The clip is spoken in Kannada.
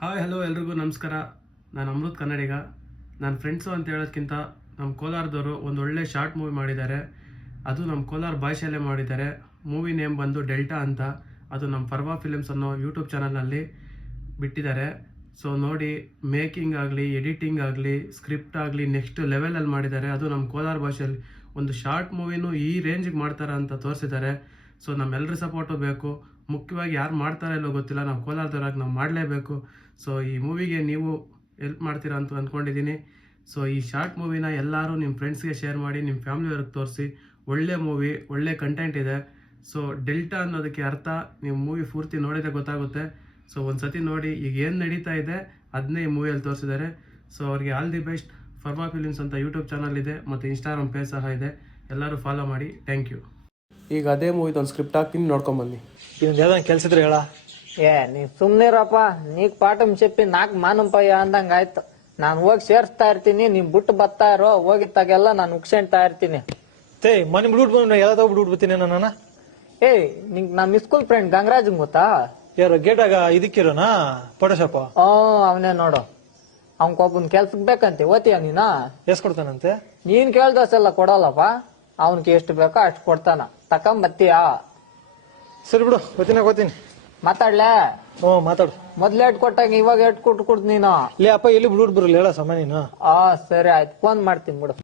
ಹಾಯ್ ಹಲೋ ಎಲ್ರಿಗೂ ನಮಸ್ಕಾರ. ನಾನು ಅಮೃತ್ ಕನ್ನಡಿಗ. ನನ್ನ ಫ್ರೆಂಡ್ಸು ಅಂತ ಹೇಳೋದಕ್ಕಿಂತ ನಮ್ಮ ಕೋಲಾರದವರು ಒಂದು ಒಳ್ಳೆ ಶಾರ್ಟ್ ಮೂವಿ ಮಾಡಿದ್ದಾರೆ. ಅದು ನಮ್ಮ ಕೋಲಾರ ಭಾಷೆಯಲ್ಲೇ ಮಾಡಿದ್ದಾರೆ. ಮೂವಿ ನೇಮ್ ಬಂದು ಡೆಲ್ಟಾ ಅಂತ. ಅದು ನಮ್ಮ ಪರ್ವಾ ಫಿಲಿಮ್ಸ್ ಅನ್ನೋ ಯೂಟ್ಯೂಬ್ ಚಾನಲ್ನಲ್ಲಿ ಬಿಟ್ಟಿದ್ದಾರೆ. ಸೊ ನೋಡಿ, ಮೇಕಿಂಗ್ ಆಗಲಿ, ಎಡಿಟಿಂಗ್ ಆಗಲಿ, ಸ್ಕ್ರಿಪ್ಟ್ ಆಗಲಿ ನೆಕ್ಸ್ಟ್ ಲೆವೆಲಲ್ಲಿ ಮಾಡಿದ್ದಾರೆ. ಅದು ನಮ್ಮ ಕೋಲಾರ ಭಾಷೆಯಲ್ಲಿ ಒಂದು ಶಾರ್ಟ್ ಮೂವಿನೂ ಈ ರೇಂಜಿಗೆ ಮಾಡ್ತಾರೆ ಅಂತ ತೋರಿಸಿದ್ದಾರೆ. ಸೊ ನಮ್ಮೆಲ್ಲರ ಸಪೋರ್ಟು ಬೇಕು. ಮುಖ್ಯವಾಗಿ ಯಾರು ಮಾಡ್ತಾರೋ ಇಲ್ಲೋ ಗೊತ್ತಿಲ್ಲ, ನಾವು ಕೋಲಾರದವ್ರಾಗಿ ನಾವು ಮಾಡಲೇಬೇಕು. ಸೊ ಈ ಮೂವಿಗೆ ನೀವು ಹೆಲ್ಪ್ ಮಾಡ್ತೀರಾ ಅಂತ ಅಂದ್ಕೊಂಡಿದ್ದೀನಿ. ಸೊ ಈ ಶಾರ್ಟ್ ಮೂವಿನ ಎಲ್ಲರೂ ನಿಮ್ಮ ಫ್ರೆಂಡ್ಸ್ಗೆ ಶೇರ್ ಮಾಡಿ, ನಿಮ್ಮ ಫ್ಯಾಮಿಲಿಯವ್ರಿಗೆ ತೋರಿಸಿ. ಒಳ್ಳೆ ಮೂವಿ, ಒಳ್ಳೆ ಕಂಟೆಂಟ್ ಇದೆ. ಸೊ ಡೆಲ್ಟಾ ಅನ್ನೋದಕ್ಕೆ ಅರ್ಥ ನೀವು ಮೂವಿ ಪೂರ್ತಿ ನೋಡಿದ್ರೆ ಗೊತ್ತಾಗುತ್ತೆ. ಸೊ ಒಂದು ಸತಿ ನೋಡಿ, ಈಗ ಏನು ನಡೀತಾ ಇದೆ ಅದನ್ನೇ ಈ ಮೂವಿಯಲ್ಲಿ ತೋರಿಸಿದ್ದಾರೆ. ಸೊ ಅವ್ರಿಗೆ ಆಲ್ ದಿ ಬೆಸ್ಟ್. ಫರ್ವಾ ಫಿಲಿಮ್ಸ್ ಅಂತ ಯೂಟ್ಯೂಬ್ ಚಾನಲ್ ಇದೆ ಮತ್ತು ಇನ್ಸ್ಟಾಗ್ರಾಮ್ ಪೇಜ್ ಸಹ ಇದೆ. ಎಲ್ಲರೂ ಫಾಲೋ ಮಾಡಿ. Thank you. ಈಗ ಅದೇ ಮೂವಿದು ಒಂದು ಸ್ಕ್ರಿಪ್ಟ್ ಹಾಕ್ತೀನಿ, ನೋಡ್ಕೊಂಬನ್ನಿ. ಇವ್ನು ಯಾವ್ದೋ ಕೆಲ್ಸ ಇದ್ರೆ ಹೇಳ. ನೀ ಸುಮ್ನಿರಪ್ಪ. ನೀಕ್ ಪಾಠಂ చెప్పి ನಾಕ್ ಮಾನಂಪಯ್ಯ ಅಂದಂಗ ಆಯ್ತು. ನಾನು ಹೋಗಿ ಸೇರ್ಸ್ತಾ ಇರ್ತೀನಿ, ನೀವ್ ಬಿಟ್ಟು ಬರ್ತಾ ಇರೋ. ಹೋಗಿತ್ತಾಗೆಲ್ಲ ನಾನು ಉಕ್ಸೆಂಡ್ತಾ ಇರ್ತೀನಿ. ತೇ ಮನೆ ಬಿಡ್ಬಿಟ್ಟು ಬಂದು ಯಾವ್ದಾವ್ ಬಿಡ್ಬಿಟ್ಟು ಬರ್ತೀನಿ ನಾನು. ನಿಂಗ್ ನಮ್ಮ ಸ್ಕೂಲ್ ಫ್ರೆಂಡ್ ಗಂಗರಾಜ್ ಗೊತ್ತಾ? ಯಾರು ಗೇಟಾಗ ಇದಕ್ಕಿರೋನಾ ಫೋಟೋಶಾಪ್? ಅವನೇ ನೋಡು. ಅವನ್ಕೊಬ್ಬನ್ ಕೆಲ್ಸಕ್ ಬೇಕಂತೆ. ಓದ್ತೀಯ ನೀನ? ಎಸ್ ಕೊಡ್ತಾನಂತೆ? ನೀನ್ ಕೇಳ್ದಷ್ಟೆಲ್ಲ ಕೊಡಲ್ಲಪ್ಪ. ಅವನ್ಗೆ ಎಷ್ಟು ಬೇಕೋ ಅಷ್ಟು ಕೊಡ್ತಾನ. ತಕೊಂಬತ್ತೀಯಾ? ಸರಿ ಬಿಡು, ಗೊತ್ತೀನಿ. ಮಾತಾಡ್ಲೇ? ಮಾತಾಡು. ಮೊದ್ಲು ಏಟ್ ಕೊಟ್ಟಾಗ ಇವಾಗ ಏಟ್ ಕೊಟ್ಟು ನೀನು. ಲೇ ಅಪ್ಪ, ಎಲ್ಲಿ ಬಿಡ್ಬಿಟ್ಟು ಬರಲ್ಲ ಹೇಳ ಸಮ ನೀನು. ಸರಿ ಆಯ್ತು, ಫೋನ್ ಮಾಡ್ತೀನಿ ಬಿಡು.